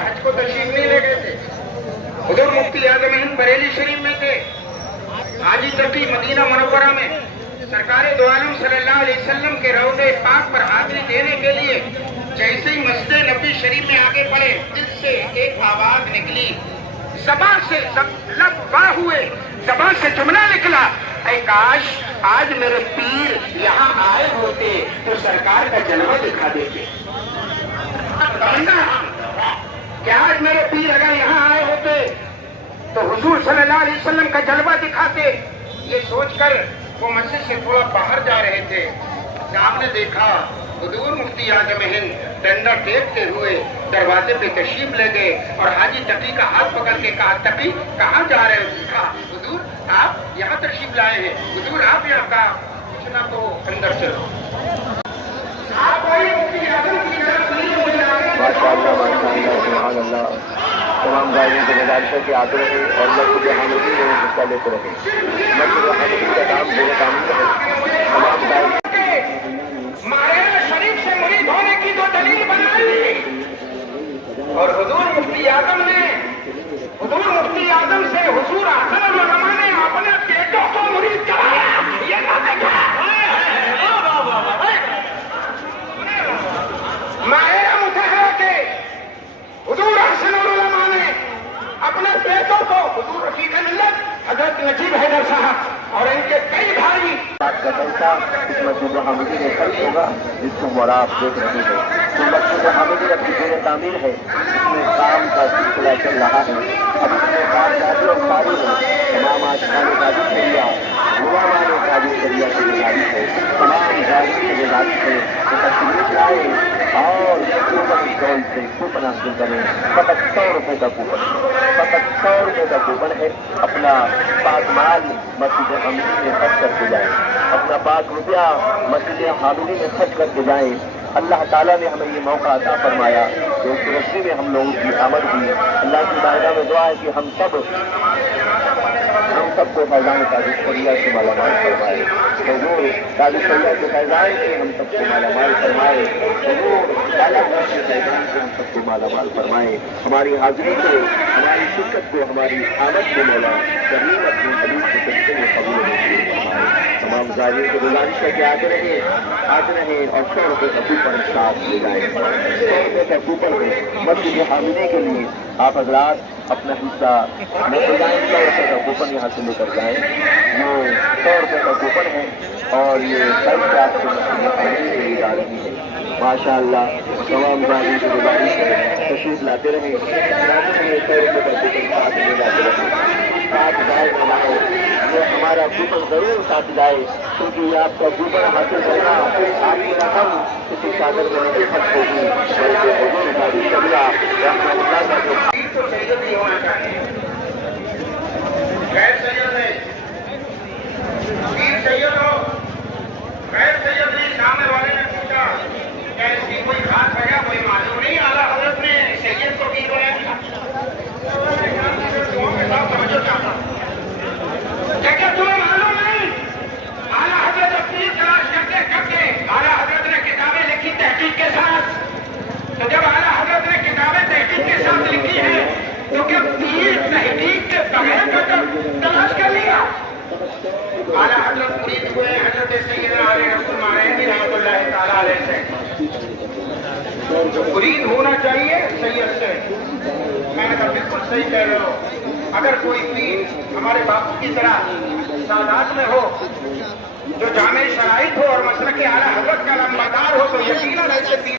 حج کو تشریف نہیں لے گئے تھے. حضور مفتی اعظم ہند بریلی شریف میں تھے. حاجی تقی مدینہ منورہ میں سرکار دو عالم صلی اللہ علیہ وسلم کے روضہ پاک پر حاضری دینے کے لیے جیسے ہی مسجد نبوی شریف میں آگے بڑھے, دل سے ایک آواز نکلی, زبان سے لب واہ ہوئے, زبان سے جملہ نکلا, اے کاش آج میرے پیر یہاں آئے ہوتے تو سرکار کا جلوہ دکھا دیتے. کہ آج میرے پیر اگر یہاں آئے ہوتے تو حضور صلی اللہ علیہ وسلم کا جلوہ دکھاتے. یہ سوچ کر وہ مسجد سے تھوڑا باہر جا رہے تھے. آپ نے دیکھا حضور مفتی اعظم ہند ڈنڈا ٹیکتے ہوئے دروازے پہ تشریف لے گئے اور حاجی تقی کا ہاتھ پکڑ کے کہا, تقی کہاں جا رہے ہو؟ کہا حضور آپ یہاں تشریف لائے ہیں. حضور آپ یہاں کا پوچھنا تو اندر چلو. آپ آئیے مفتی اعظم کی طرف نہیں ہو جائے. ماشاءاللہ ماشاءاللہ سبحان اللہ. تمام بھائیوں کو گزارش ہے کہ آتے رہیں اور مسجد حامدی میں حصہ لیتے رہیں. مسجد حامدی کا کام بے کام ہے. تمام بھائی مارینا شریف سے مرید ہونے کی جو دلیل بنائی اور حضور مفتی اعظم سے حضور احسن العلماء نے اپنے بیٹوں کو مرید کرایا. یہ نہ دیکھا مارینا متحرہ کے حضور احسن العلماء نے اپنے بیٹوں کو حضور رفیق ملت حضرت نجیب حیدر صاحب اور ان کے کئی بھائی بات کا جلسہ اس مسجد حامدی میں خرچ ہوگا جس کو ہمارا آپ دیکھ رہے ہیں. تو مسجد حامدی اپنی زیر تعمیر ہے, اس میں کام کا سلسلہ چل رہا ہے. اب اس میں کاغذاتی اور ساری ہے. تمام آشان قاضی شریعہ علماء قاضی شریعہ کی گزارش ہے, تمام قاضی کی گزارش ہے کہ تشریف لائے اور کوپن اسٹال سے کوپن حاصل کریں. فقط 100 روپے کا کوپن, فقط 100 روپے کا کوپن ہے. اپنا پاک مال مسجد حامدی میں خرچ کر کے جائیں, اپنا پاک روپیہ مسجد حامدی میں خرچ کر کے جائیں. اللہ تعالیٰ نے ہمیں یہ موقع عطا فرمایا کہ اس رسی میں ہم لوگوں کی آمد ہوئی. اللہ کی بارگاہ میں دعا ہے کہ ہم سب کو فیضان قاضی شریعہ سے مالا مال فرمائے. حضور قاضی شریعہ کے فیضان سے ہم سب کو مالا مال فرمائے. حضور اعلیٰ حضرت کے فیضان سے ہم سب کو مالا مال فرمائے. ہماری حاضری کو, ہماری شرکت کو, ہماری آمد کو مولا کریم اپنی حدیث کے سلسلے میں قبول فرمائے. تمام زائرین کو گزارش ہے کہ آتے رہیں اور 100 روپے کا کوپن ساتھ لے جائیں. 100 روپے کا کوپن ہے مسجد حامدی کے لیے. آپ حضرات اپنا حصہ لے کے جائیں. 100 روپے کا کوپن یہاں سے لے کر جائیں. یہ 100 روپے کا کوپن ہے اور یہ کل سے آپ سے مسجد حامدی کے لیے آ رہی ہے. ماشاء اللہ تمام زائرین کو گزارش ہے تشریف لاتے رہیں. 100 روپے کا کوپن ساتھ لے جاتے رہیں. ساتھ جائے یہ ہمارا کوپن ضرور ساتھ جائے, کیونکہ یہ آپ کا کوپن حاصل کرنا آپ کی رقم کسی چادر میں نہیں خرچ ہوگی, بلکہ حضور قاضی شریعہ رحمۃ اللہ کا جو تو سید نہیں ہونا چاہیے. غیر سید ہے, پیر سید ہو, غیر سید نہیں. سامنے والے نے پوچھا کیا اس کی کوئی خاص وجہ کوئی معلوم نہیں. اعلیٰ حضرت نے سید کو پیر بنایا تھا. کیا تمہیں معلوم نہیں؟ اعلیٰ حضرت اپنی تلاش کرتے اعلیٰ حضرت نے کتابیں لکھی تحقیق کے ساتھ. تو جب اعلیٰ حضرت نے کتابیں تحقیق کے ساتھ لکھی ہیں تو کیا پیر تحقیق کے بغیر کا تلاش کر لیا؟ اعلیٰ حضرت مرید ہوئے حضرت سیدنا علی رسول مارحوم رحمۃ اللہ تعالیٰ علیہ سے. جو مرید ہونا چاہیے سید سے. میں نے کہا بالکل صحیح کہہ رہے ہو. اگر کوئی پیر ہمارے باپو کی طرح سادات میں ہو, جو جامع شرائط ہو اور مسلک اعلیٰ حضرت کا لمبادار ہو, تو یقیناً ایسے